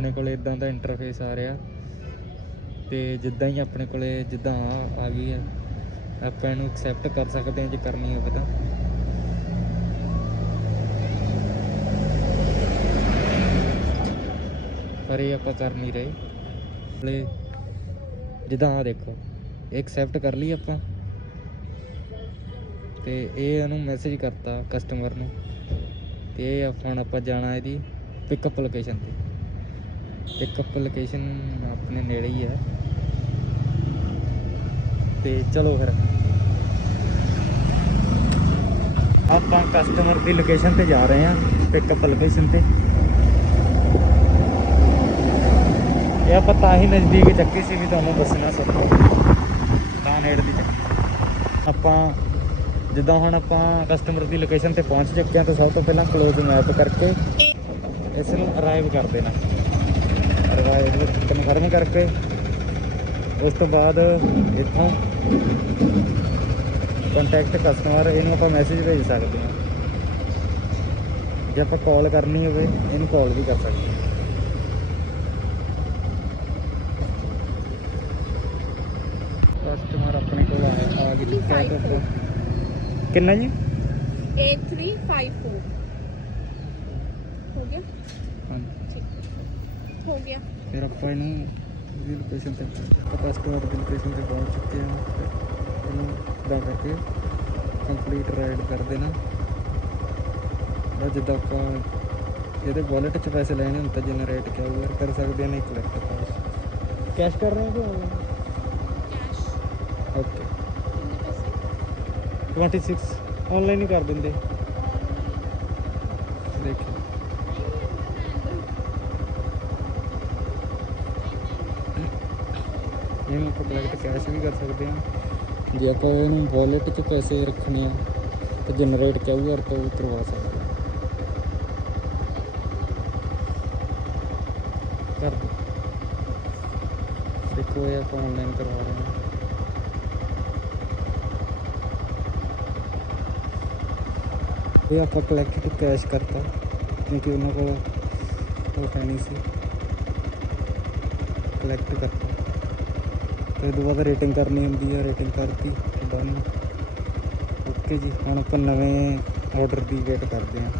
ਆਪਣੇ ਕੋਲ ਇਦਾਂ ਦਾ ਇੰਟਰਫੇਸ ਆ ਰਿਹਾ। ਤੇ ਜਿੱਦਾਂ ਹੀ ਆਪਣੇ ਕੋਲੇ ਜਿੱਦਾਂ ਆ ਗਈ ਹੈ ਆਪਾਂ ਇਹਨੂੰ ਐਕਸੈਪਟ ਕਰ ਸਕਦੇ ਹਾਂ ਜੇ ਕਰਨੀ ਹੋਵੇ ਤਾਂ। ਪਰ ਇਹ ਆਪਾਂ ਕਰ ਨਹੀਂ ਰਹੇ। ਹਲੇ ਜਿੱਦਾਂ ਆ ਦੇਖੋ, ਇਹ ਐਕਸੈਪਟ ਕਰ ਲਈ ਆਪਾਂ। ਤੇ ਇਹ ਇਹਨੂੰ ਮੈਸੇਜ ਕਰਤਾ ਕਸਟਮਰ ਨੂੰ। ਤੇ ਇਹ ਆਪਾਂ ਹੁਣ ਆਪਾਂ ਜਾਣਾ ਇਹਦੀ ਪਿਕਅਪ ਲੋਕੇਸ਼ਨ ਤੇ। ਪਿਕਅਪ ਲੋਕੇਸ਼ਨ ਆਪਣੇ ਨੇੜੇ ਹੀ ਹੈ। ਤੇ ਚਲੋ ਫਿਰ। ਆਪਾਂ ਕਸਟਮਰ ਦੀ ਲੋਕੇਸ਼ਨ ਤੇ ਜਾ ਰਹੇ ਹਾਂ ਪਿਕਅਪ ਲੋਕੇਸ਼ਨ ਤੇ। ਇਹ ਆਪਾਂ ਤਾਂ ਹੀ ਨਜ਼ਦੀਕ ਚੱਕੀ ਸੀ ਵੀ ਤੁਹਾਨੂੰ ਦੱਸਣਾ ਸਭ ਤੋਂ ਤਾਂ ਨੇੜੇ ਦੀ ਚੱਕੀ। ਆਪਾਂ ਜਿੱਦਾਂ ਹੁਣ ਆਪਾਂ ਕਸਟਮਰ ਦੀ ਲੋਕੇਸ਼ਨ ਤੇ ਪਹੁੰਚ ਚੁੱਕੇ ਹਾਂ ਤਾਂ ਸਭ ਤੋਂ ਪਹਿਲਾਂ ਕਲੋਜ਼ ਮੈਪ ਕਰਕੇ ਇਸ ਨੂੰ ਅਰਾਈਵ ਕਰ ਦੇਣਾ। ਅਰਾਈਵ ਕਨਫਰਮ ਕਰਕੇ ਉਸ ਤੋਂ ਬਾਅਦ ਇੱਥੋਂ ਕੰਟੈਕਟ ਕਸਟਮਰ ਇਹਨੂੰ ਆਪਾਂ ਮੈਸੇਜ ਭੇਜ ਸਕਦੇ ਹਾਂ ਜੇ ਆਪਾਂ ਕਾਲ ਕਰਨੀ ਹੋਵੇ ਇਹਨੂੰ ਕਾਲ ਵੀ ਕਰ ਸਕਦੇ ਹਾਂ ਕਸਟਮਰ ਆਪਣੇ ਕੋਲ ਆਇਆ ਆ ਗਿਆ ਚੁੱਕਾ ਹੈ ਤਾਂ ਕਿੰਨਾ ਜੀ 8354 ਹੋ ਗਿਆ ਹਾਂਜੀ हो गया। मेरा पाइन दिल पेशेंट तक पचास करोड़ दिल पेशेंट तक पहुँच चुके हैं। इदा करके कंप्लीट राइड कर देना। जिदा का ये तो वॉलेट च पैसे लेने हों तो जनरेट क्या कर सकते हैं कलैक्ट कैश कैश कर रहे हैं क्या ओके ट्वेंटी सिक्स ऑनलाइन ही कर देंगे। देखिए। ਇਹਨੂੰ ਆਪਾਂ ਕਲੈਕਟ ਕੈਸ਼ ਵੀ ਕਰ ਸਕਦੇ ਹਾਂ ਜੇ ਆਪਾਂ ਇਹਨੂੰ ਵਾਲਟ 'ਚ ਪੈਸੇ ਰੱਖਣੇ ਆ ਤਾਂ ਜਨਰੇਟ ਕਿਊਆਰ ਤੋਂ ਵੀ ਕਰਵਾ ਸਕਦੇ ਹਾਂ ਕਰ ਦਿਓ। ਦੇਖੋ ਇਹ ਆਪਾਂ ਆਨਲਾਈਨ ਕਰਵਾ ਰਹੇ ਹਾਂ ਇਹ ਆਪਾਂ ਕਲੈਕਟ ਕੈਸ਼ ਕਰਤਾ ਕਿਉਂਕਿ ਉਹਨਾਂ ਕੋਲ ਉਹ ਹੈ ਨਹੀਂ ਸੀ ਕਲੈਕਟ ਕਰਤਾ ਤੇ ਇਹ ਤੋਂ ਬਾਅਦ ਰੇਟਿੰਗ ਕਰਨੀ ਹੁੰਦੀ ਹੈ ਰੇਟਿੰਗ ਕਰਤੀ ਡਨ ਓਕੇ ਜੀ, ਹੁਣ ਆਪਾਂ ਨਵੇਂ ਆਰਡਰ ਦੀ ਵੇਟ ਕਰਦੇ ਹਾਂ।